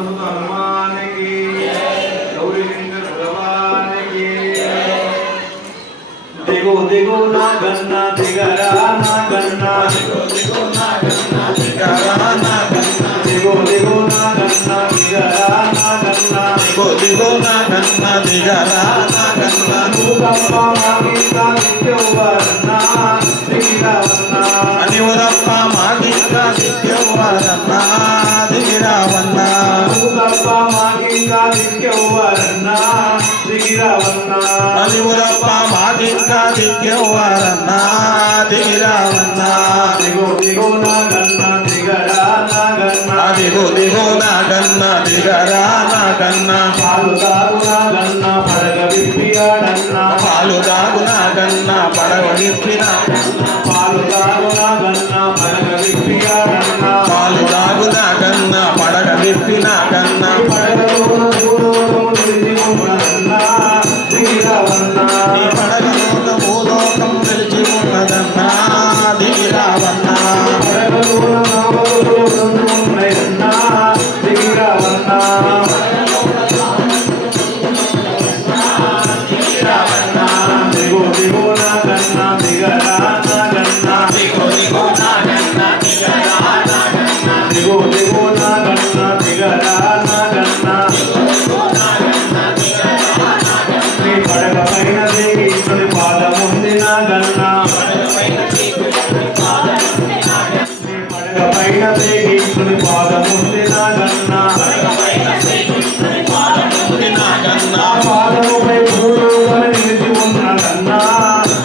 सुत हनुमान की गौरी शंकर भगवान की दिगो दिगो ना गन्ना दिगरा ना गन्ना दिगो दिगो ना गन्ना दिगरा ना गन्ना दिगो दिगो ना गन्ना दिगरा ना गन्ना दिगो दिगो ना गन्ना दिगरा ना गन्ना ऊरप्प मागिंद नित्यवर्णा दिगिरावन्ना ऊरप्प मागिंद नित्यवर्णा दिगिरावन्ना ऊरप्प मागिंद नित्यवर्णा दिगिरावन्ना ऊरप्प मागिंद नित्यवर्णा दिगिरावन्ना दिगो दिगो ना गन्ना दिगरा ना गन्ना दिगो दिगो ना गन्ना दिगरा ना गन्ना पालु दागुना गन्ना पडग विप्पियाडन्ना पालु दागुना गन्ना पडग विप्पिना पालु दागुना गन्ना पडग विप्पियाडन्ना पालु दागुना गन्ना पडग विप्पिना गन्ना पडगलोన భూలోకము నిలిచి ఉన్నదన్నా దిగిరావన్నా ఈ పడగలోన భూలోకం నిలిచి ఉన్నదన్నా దిగిరావన్నా పడగలోన నామములు ఉన్నాయన్నా దిగిరావన్నా దిగిరావన్నా దిగో దిగో నా గన్నా దిగరా నా గన్నా దిగో దిగో నా గన్నా దిగరా నా గన్నా దిగో దిగో నా గన్నా దిగరా నా గన్నా నీ పడగ పైన దిగి ఇతని పాదముంది నా గన్నా నీ పడగ పైన దిగి ఇతని పాదముంది నా గన్నా పాదముపై భూలోకం నిలిచి ఉన్నదన్నా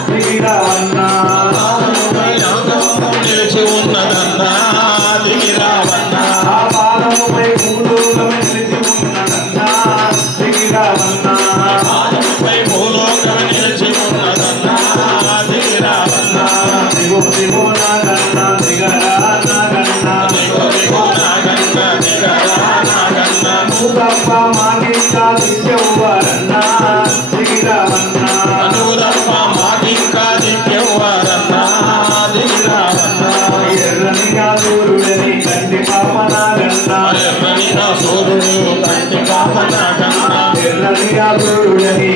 దిగిరావన్నా నిలిచి ఉన్నదన్నా దిగిరావన్నా ఆ పాదముపై భూలోకం నిలిచి ఉన్నదన్నా దిగిరావన్నా పాదముపై భూలోకం నిలిచి ఉన్నదన్నా దిగిరావన్నా దిగో దిగో నా గన్నా దిగరా నా గన్నా దిగో దిగో నా గన్నా దిగరా నా గన్నా ఊరప్ಪ మాగింద నిత్యవర్ణా దిగిరావన్నా ఊరప్ಪ మాగింద నిత్యవర్ణా దిగిరావన్నా ఎర్రని సూర్యుడని కంటి పాపన గన్నా ఎర్రని సూర్యుడు కంటి పాపన గన్నా ఎర్రని సూర్యుడని